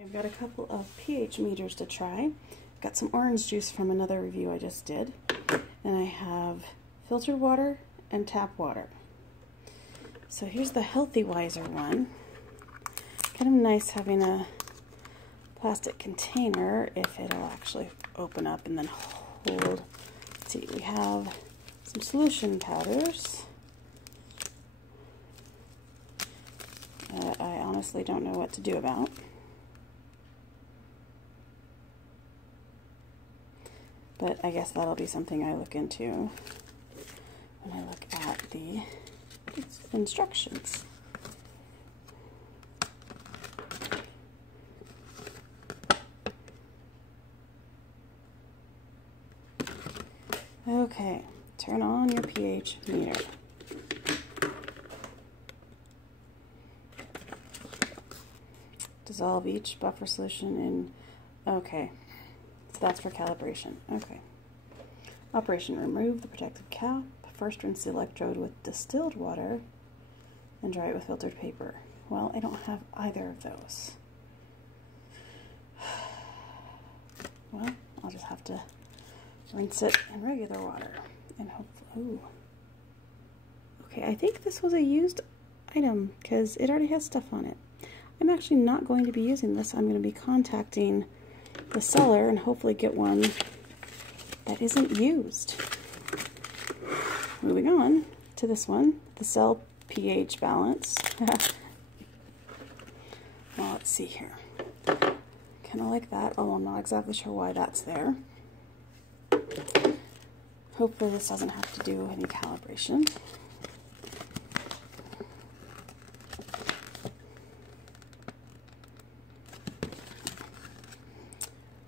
I've got a couple of pH meters to try. Got some orange juice from another review I just did, and I have filtered water and tap water. So here's the Healthy Wiser one. Kind of nice having a plastic container if it'll actually open up and then hold. Let's see, we have some solution powders that I honestly don't know what to do about. But I guess that'll be something I look into when I look at the instructions. Okay, turn on your pH meter. Dissolve each buffer solution in, okay. So that's for calibration. Okay. Operation: remove the protective cap. First rinse the electrode with distilled water and dry it with filtered paper. Well, I don't have either of those. Well, I'll just have to rinse it in regular water and hopefully, ooh. Okay, I think this was a used item because it already has stuff on it. I'm actually not going to be using this. I'm going to be contacting the seller and hopefully get one that isn't used. Moving on to this one, the selpHbalance. Well, let's see here. Kind of like that, although I'm not exactly sure why that's there. Hopefully this doesn't have to do any calibration.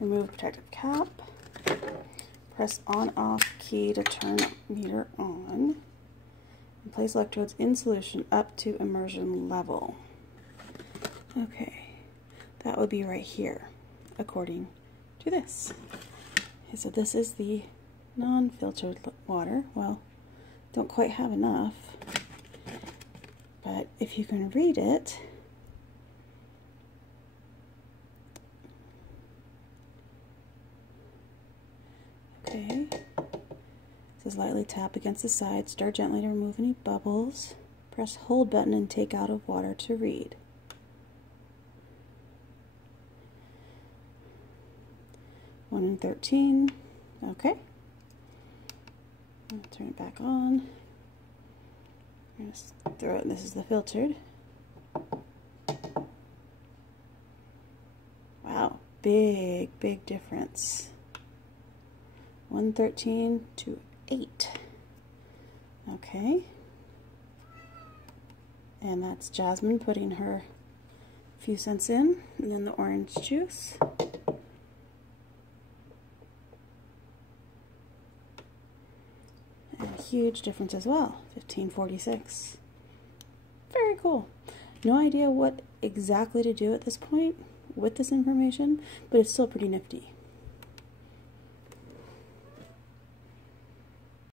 Remove protective cap. Press on/off key to turn meter on. And place electrodes in solution up to immersion level. Okay, that would be right here, according to this. Okay, so this is the non-filtered water. Well, don't quite have enough, but if you can read it, okay. It says lightly tap against the side, stir gently to remove any bubbles. Press hold button and take out of water to read. One in 13. Okay. I'll turn it back on. Just throw it. This is the filtered. Wow, big difference. 113 to 8. Okay. And that's Jasmine putting her few cents in, and then the orange juice. And a huge difference as well, 1546. Very cool. No idea what exactly to do at this point with this information, but it's still pretty nifty.